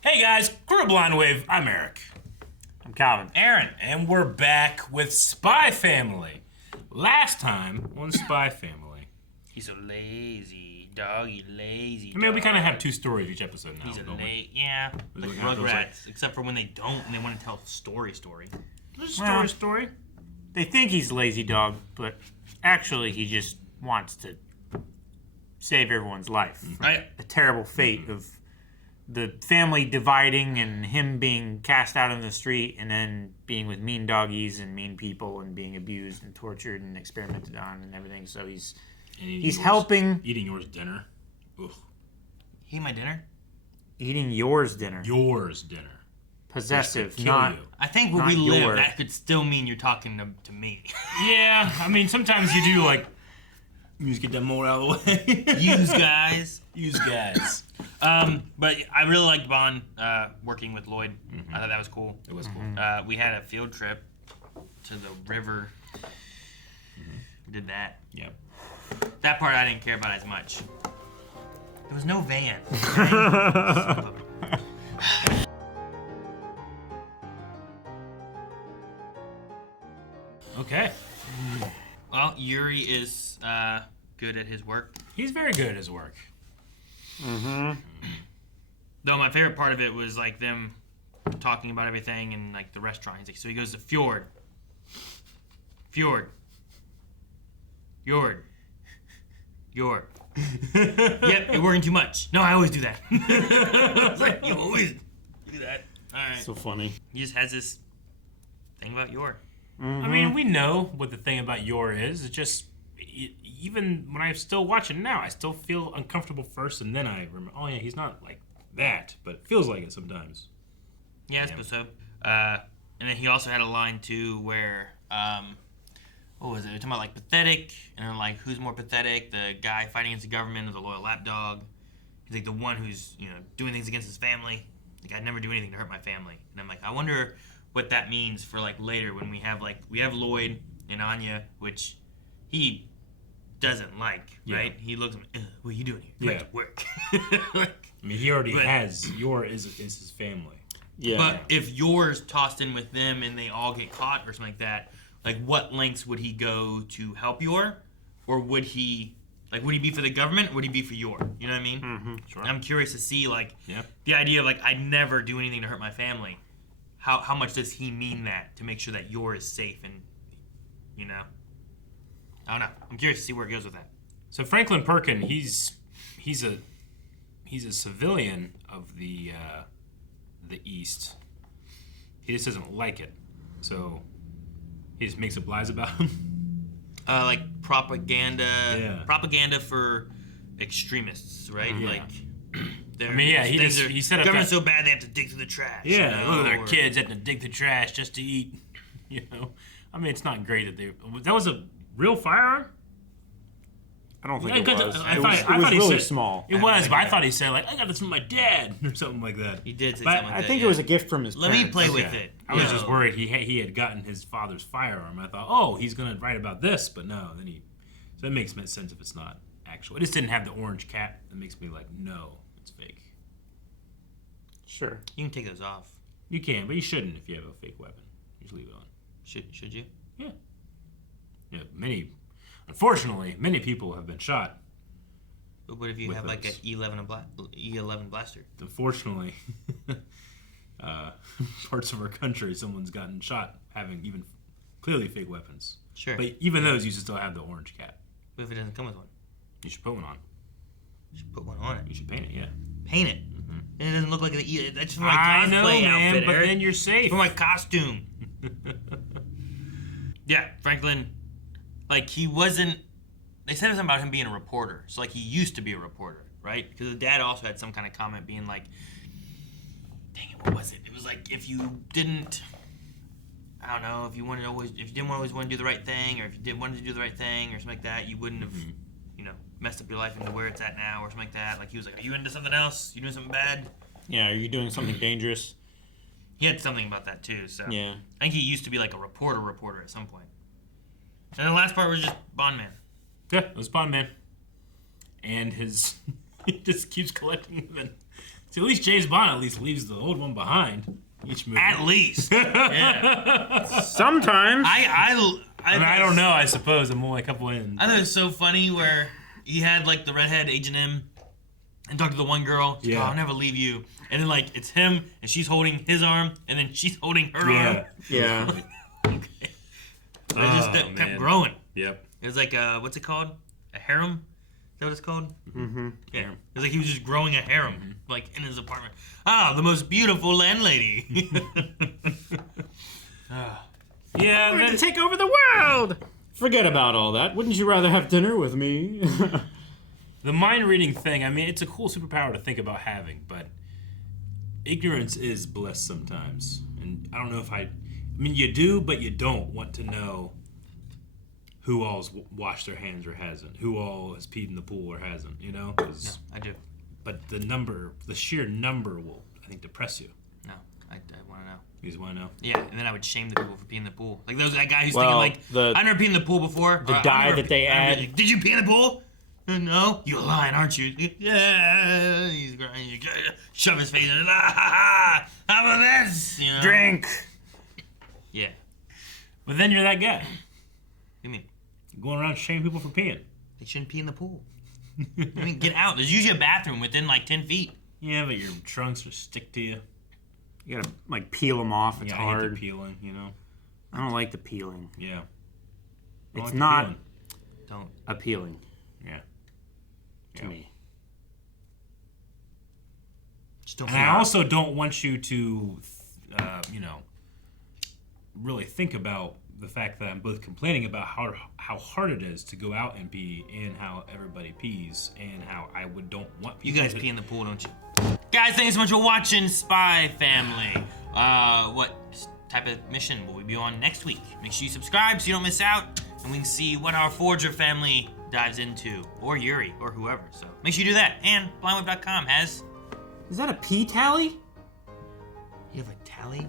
Hey guys, Crew of Blind Wave, I'm Eric. I'm Calvin. Aaron. And we're back with Spy Family. Last time on Spy Family. He's so lazy, dog, you lazy I mean, we dog. kind of have two stories each episode now. He's a don't we? yeah, Is like it what it feels Rugrats, except for when they don't and they want to tell a story. There's a Well- story. They think he's lazy dog, but actually he just wants to save everyone's life. Right? A terrible fate of the family dividing and him being cast out in the street and then being with mean doggies and mean people and being abused and tortured and experimented on and everything. So he's helping Eating yours dinner. Ugh. He ate my dinner. eating yours dinner. Yours dinner. Possessive, Kill not you. I think where Not we live, your. that could still mean you're talking to me. Yeah, I mean, sometimes you do like... You just get that mold out of the way. Use guys. Use guys. But I really liked Bond working with Lloyd. I thought that was cool. It was cool. We had a field trip to the river. We did that. Yep. That part I didn't care about as much. There was no van. Okay. Well, Yuri is good at his work. He's very good at his work. Though my favorite part of it was like them talking about everything in like the restaurant. He's like, so he goes to Fjord. Yep, you're working too much. No, I always do that. I was like, you always do that. All right. so funny. He just has this thing about Yor. I mean, we know what the thing about Yor is. It's just, even when I still watch it now, I still feel uncomfortable first, and then I remember, oh yeah, he's not like that, but it feels like it sometimes. Yeah, I suppose so. And then he also had a line too where, what was it? They were talking about like pathetic, and then like who's more pathetic, the guy fighting against the government or the loyal lapdog? He's like the one who's doing things against his family. Like I'd never do anything to hurt my family. And I'm like, I wonder what that means for like later when we have Lloyd and Anya, which he doesn't like, right? He looks at me, what are you doing here? You have to work. Like, I mean, he already has Yor is his family. Yeah. but if yours tossed in with them and they all get caught or something like that, like what lengths would he go to help Yor? Or would he be for the government or would he be for Yor? You know what I mean? Mm-hmm. Sure. I'm curious to see the idea of like I'd never do anything to hurt my family. How much does he mean that to make sure that Yor is safe and I don't know. I'm curious to see where it goes with that. So Franklin Perkin, he's a civilian of the East. He just doesn't like it, so he just makes up lies about him. Like propaganda. Yeah. Propaganda for extremists, right? Yeah. Like. I mean, yeah, he set up government's that- so bad they have to dig through the trash. Yeah, look at their or- kids having to dig the trash just to eat. I mean, it's not great that was a real firearm. I don't think Yeah, it 'cause was. I It thought- was, I it thought was he really said- small. It was, but I thought he said like, I got this from my dad or something like that. He did say But something like I that, think yeah. it was a gift from his Let parents. me play with Okay. it. I was just worried he had gotten his father's firearm. I thought, oh, he's gonna write about this, but no. So that makes sense if it's not actual. It just didn't have the orange cap. That makes me like, no, it's fake. Sure. You can take those off. You can, but you shouldn't if you have a fake weapon. You just leave it on. Should you? Yeah. Unfortunately, many people have been shot. But what if you With have like an those. E11 blaster? Unfortunately, parts of our country, someone's gotten shot having even clearly fake weapons. Sure. But even those, you should still have the orange cap. What if it doesn't come with one? You should put one on. You should put one on it. You should paint it, yeah. Paint it. And it doesn't look like an E. That's for my I cosplay know, man, outfit, but Eric. then you're safe. For my costume. Yeah, Franklin. Like he wasn't. They said something about him being a reporter. So like he used to be a reporter, right? Because the dad also had some kind of comment being like, "Dang it, what was it? It was like if you didn't, I don't know, if you didn't always want to do the right thing, or if you didn't want to do the right thing, or something like that, you wouldn't have, messed up your life into where it's at now, or something like that." Like he was like, "Are you into something else? You doing something bad?" Yeah, are you doing something dangerous? He had something about that too. So Yeah. I think he used to be like a reporter at some point. And the last part was just Bondman. Yeah, it was Bondman. And he just keeps collecting See, at least James Bond at least leaves the old one behind each movie. At least. Yeah. Sometimes. I don't know. I suppose I'm only a couple in. I thought it was so funny where he had like the redhead Agent M and talked to the one girl. She's like, "Oh, I'll never leave you." And then like it's him and she's holding his arm and then she's holding her arm. Yeah. Okay. So it just kept growing. Yep. It was like what's it called? A harem? Is that what it's called? Mm-hmm. Yeah. It was like he was just growing a harem, like in his apartment. Ah, the most beautiful landlady. Yeah, We're gonna take over the world! Forget about all that. Wouldn't you rather have dinner with me? the mind reading thing, I mean, it's a cool superpower to think about having, but ignorance is bliss sometimes. And I don't know if I mean, you do, but you don't want to know who all's washed their hands or hasn't, who all has peed in the pool or hasn't, you know? No, I do. But the sheer number will, I think, depress you. No, I want to know. You just want to know? Yeah, and then I would shame the people for peeing in the pool. Like that guy who's thinking like, I've never peed in the pool before. The dye that they add. Did you pee in the pool? No. You're lying, aren't you? Yeah. He's crying. Shove his face in it. How about this? You know? Drink! Yeah. But then you're that guy. What do you mean? Going around shaming people for peeing. They shouldn't pee in the pool. I mean, get out. There's usually a bathroom within like 10 feet. Yeah, but your trunks will stick to you. You gotta, like, peel them off. It's I hate hard. the peeling, you know? I don't like the peeling. Yeah. It's not Don't. appealing Yeah. to me. Just don't. And I also don't want you to, really think about the fact that I'm both complaining about how hard it is to go out and pee, and how everybody pees, and how I don't want You people guys to pee in the pool, don't you? Guys, thanks so much for watching Spy Family. What type of mission will we be on next week? Make sure you subscribe so you don't miss out, and we can see what our Forger family dives into, or Yuri, or whoever. So make sure you do that. And blindweb.com has... Is that a pee tally? You have a tally?